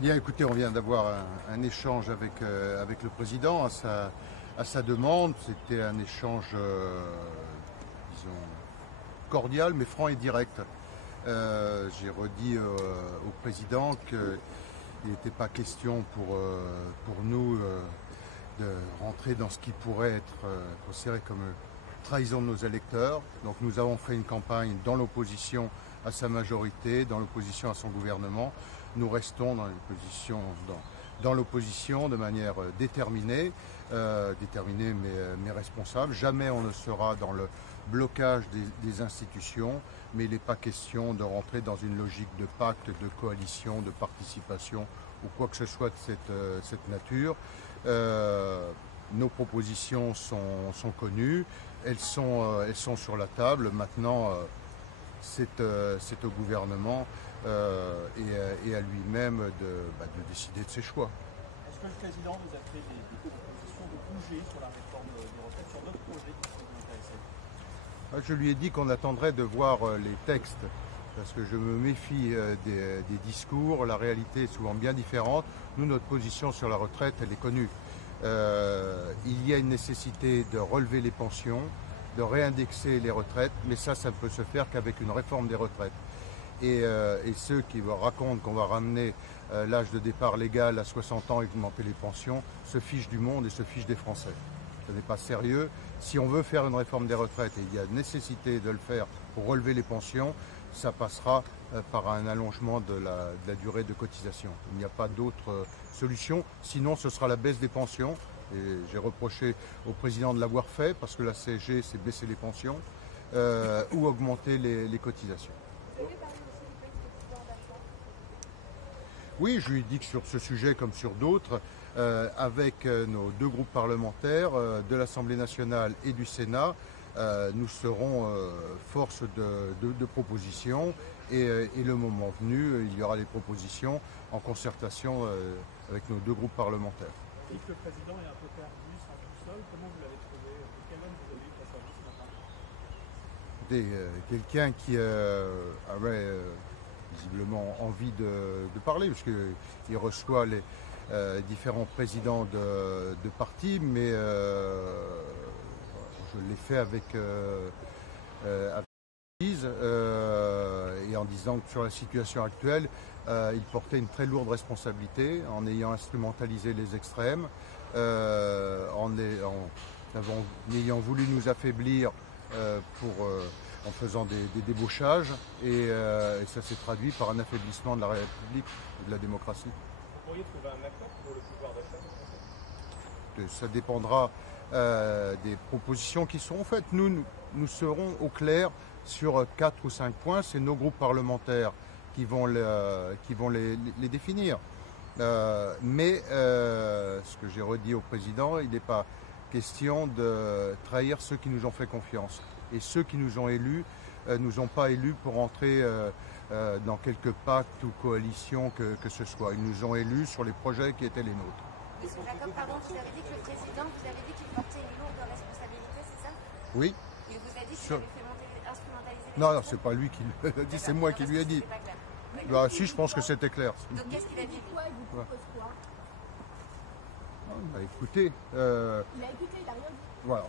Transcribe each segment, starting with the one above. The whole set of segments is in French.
Bien, écoutez, on vient d'avoir un échange avec le président à sa demande. C'était un échange, disons, cordial, mais franc et direct. J'ai redit au président qu'il n'était pas question pour nous de rentrer dans ce qui pourrait être considéré comme trahison de nos électeurs. Donc nous avons fait une campagne dans l'opposition à sa majorité, dans l'opposition à son gouvernement. Nous restons dans l'opposition de manière déterminée, mais responsable. Jamais on ne sera dans le blocage des institutions, mais il n'est pas question de rentrer dans une logique de pacte, de coalition, de participation ou quoi que ce soit de cette nature. Nos propositions sont connues, elles sont sur la table. Maintenant, c'est au gouvernement et à lui-même de décider de ses choix. Est-ce que le président vous a fait des propositions de bouger sur la réforme des retraites, sur d'autres projets qui sont intéressés? Je lui ai dit qu'on attendrait de voir les textes, parce que je me méfie des discours. La réalité est souvent bien différente. Nous, notre position sur la retraite, elle est connue. Il y a une nécessité de relever les pensions, de réindexer les retraites, mais ça ne peut se faire qu'avec une réforme des retraites. Et ceux qui racontent qu'on va ramener l'âge de départ légal à 60 ans et augmenter les pensions se fichent du monde et se fichent des Français. Ce n'est pas sérieux. Si on veut faire une réforme des retraites, et il y a nécessité de le faire pour relever les pensions, ça passera par un allongement de la durée de cotisation. Il n'y a pas d'autre solution, sinon ce sera la baisse des pensions. Et j'ai reproché au président de l'avoir fait, parce que la CSG, c'est baisser les pensions ou augmenter les cotisations. Oui, je lui ai dit que sur ce sujet comme sur d'autres, avec nos deux groupes parlementaires de l'Assemblée nationale et du Sénat, nous serons force de propositions et le moment venu, il y aura des propositions en concertation avec nos deux groupes parlementaires. Vous dites que le président est un peu perdu, sans boussole. Comment vous l'avez trouvé? Quel homme vous avez eu face à vous ce matin? Quelqu'un qui avait visiblement envie de parler, parce qu'il reçoit les différents présidents de partis, mais je l'ai fait avec et en disant que sur la situation actuelle, il portait une très lourde responsabilité en ayant instrumentalisé les extrêmes, en ayant voulu nous affaiblir en faisant des débauchages, et ça s'est traduit par un affaiblissement de la République et de la démocratie. Vous pourriez trouver un accord pour le pouvoir d'achat? Ça dépendra des propositions qui seront faites. Nous serons au clair sur 4 ou 5 points. C'est nos groupes parlementaires qui vont les définir. Mais ce que j'ai redit au président, il n'est pas question de trahir ceux qui nous ont fait confiance. Et ceux qui nous ont élus nous ont pas élus pour entrer dans quelque pacte ou coalition que ce soit. Ils nous ont élus sur les projets qui étaient les nôtres. Monsieur Jacob, pardon, vous avez dit que le président, vous avez dit qu'il portait une lourde responsabilité, c'est ça? Oui. Il vous a dit qu'il avait fait instrumentaliser les Non, c'est pas lui qui l'a dit, c'est moi qui lui ai dit. Bah, si, je pense que c'était clair. Donc qu'est-ce qu'il a dit? Quoi, il vous propose quoi? Bah, écoutez, Il a écouté, il a rien dit. voilà.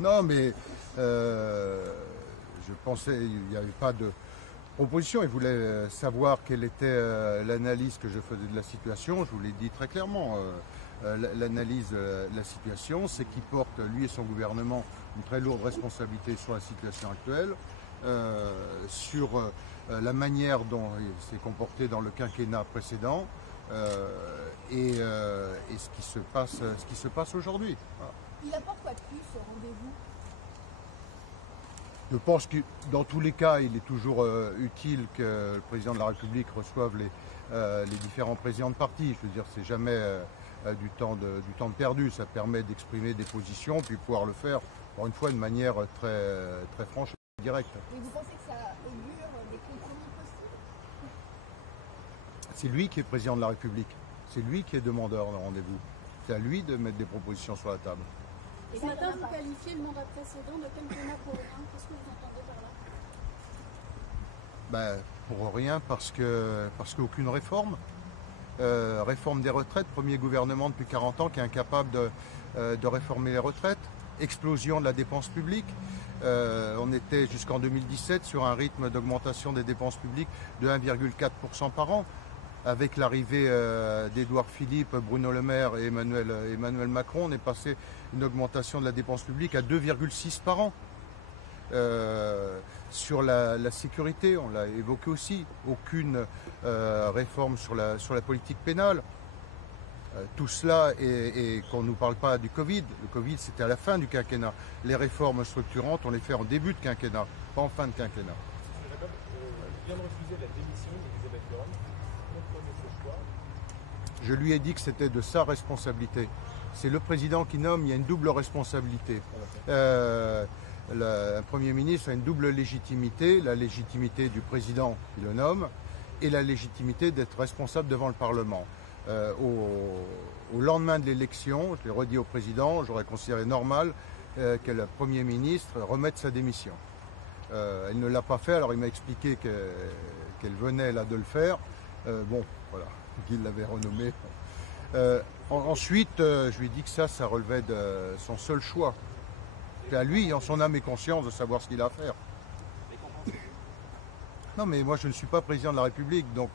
Non, mais je pensais il n'y avait pas de proposition. Il voulait savoir quelle était l'analyse que je faisais de la situation. Je vous l'ai dit très clairement. L'analyse de la situation, c'est qu'il porte, lui et son gouvernement, une très lourde responsabilité sur la situation actuelle, sur la manière dont il s'est comporté dans le quinquennat précédent et ce qui se passe aujourd'hui. Voilà. Il apporte quoi de plus au rendez-vous? Je pense que dans tous les cas, il est toujours utile que le président de la République reçoive les différents présidents de parti. Je veux dire, c'est jamais du temps de perdu. Ça permet d'exprimer des positions, puis pouvoir le faire, encore une fois, de manière très franche et directe. Et vous pensez que ça augure des compromis possibles? C'est lui qui est président de la République. C'est lui qui est demandeur de rendez-vous. C'est à lui de mettre des propositions sur la table. Et ce matin, vous qualifiez le mandat précédent de quinquennat pour rien. Qu'est-ce que vous entendez par là? Pour rien, parce qu'aucune réforme. Réforme des retraites, premier gouvernement depuis 40 ans qui est incapable de réformer les retraites. Explosion de la dépense publique. On était jusqu'en 2017 sur un rythme d'augmentation des dépenses publiques de 1,4% par an. Avec l'arrivée d'Édouard Philippe, Bruno Le Maire et Emmanuel Macron, on est passé une augmentation de la dépense publique à 2,6 par an. Sur la sécurité, on l'a évoqué aussi, aucune réforme sur la politique pénale. Tout cela, et qu'on ne nous parle pas du Covid. Le Covid, c'était à la fin du quinquennat. Les réformes structurantes, on les fait en début de quinquennat, pas en fin de quinquennat. Il vient de refuser la démission d'Elisabeth Borne. Comprenez ce choix. Je lui ai dit que c'était de sa responsabilité. C'est le président qui nomme, il y a une double responsabilité. Un Premier ministre a une double légitimité, la légitimité du président qui le nomme et la légitimité d'être responsable devant le Parlement. Au lendemain de l'élection, je l'ai redit au président, j'aurais considéré normal que le Premier ministre remette sa démission. Elle ne l'a pas fait, alors il m'a expliqué qu'elle venait là de le faire. Bon, voilà, qu'il l'avait renommé. Ensuite, je lui ai dit que ça relevait de son seul choix. C'est à lui, en son âme et conscience, de savoir ce qu'il a à faire. Non, mais moi, je ne suis pas président de la République, donc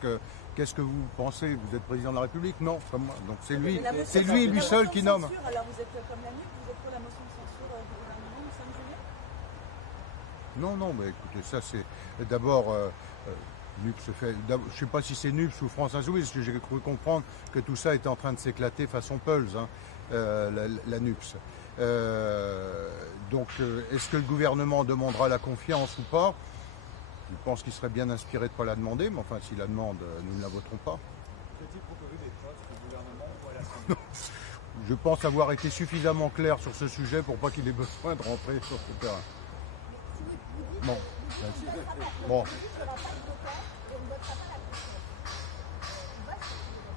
qu'est-ce que vous pensez? Vous êtes président de la République? Non, comme moi. Donc c'est lui et lui seul qui nomme. Alors vous êtes comme la NUP, vous êtes pour la motion de censure du gouvernement du 5 juillet? Non, mais écoutez, ça c'est d'abord... NUPS fait, je ne sais pas si c'est NUPS ou France Insoumise, parce que j'ai cru comprendre que tout ça était en train de s'éclater façon Pulse, hein, la NUPS. Donc, est-ce que le gouvernement demandera la confiance ou pas? Je pense qu'il serait bien inspiré de ne pas la demander, mais enfin, s'il la demande, nous ne la voterons pas. Peut-il proposer des postes au gouvernement ou à l'Assemblée? Je pense avoir été suffisamment clair sur ce sujet pour pas qu'il ait besoin de rentrer sur ce terrain. Bon. Bon.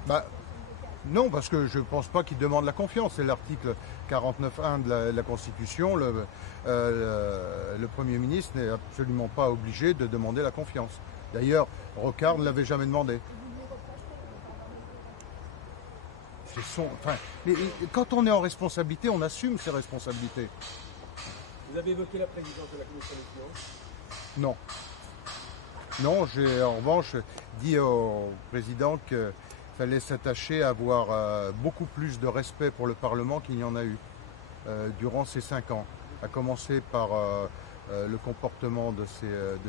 Bah, non, parce que je ne pense pas qu'il demande la confiance. C'est l'article 49.1 de la Constitution. Le Premier ministre n'est absolument pas obligé de demander la confiance. D'ailleurs, Rocard ne l'avait jamais demandé. Quand on est en responsabilité, on assume ses responsabilités. Vous avez évoqué la présidence de la Commission des finances. Non. Non, j'ai en revanche dit au président qu'il fallait s'attacher à avoir beaucoup plus de respect pour le Parlement qu'il n'y en a eu durant ces 5 ans. À commencer par le comportement de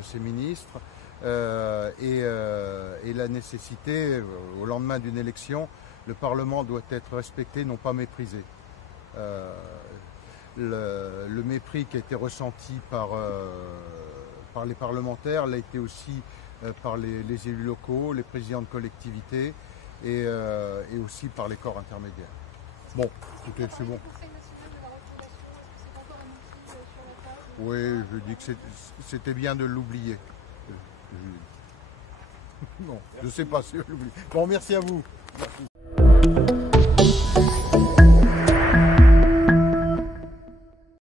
ses ministres et la nécessité, au lendemain d'une élection, le Parlement doit être respecté, non pas méprisé. Le mépris qui a été ressenti par les parlementaires l'a été aussi par les élus locaux, les présidents de collectivités et aussi par les corps intermédiaires. Bon, écoutez, c'est bon. Oui, je dis que c'était bien de l'oublier. Non, je ne sais pas si je l'oublie. Bon, merci à vous. Merci.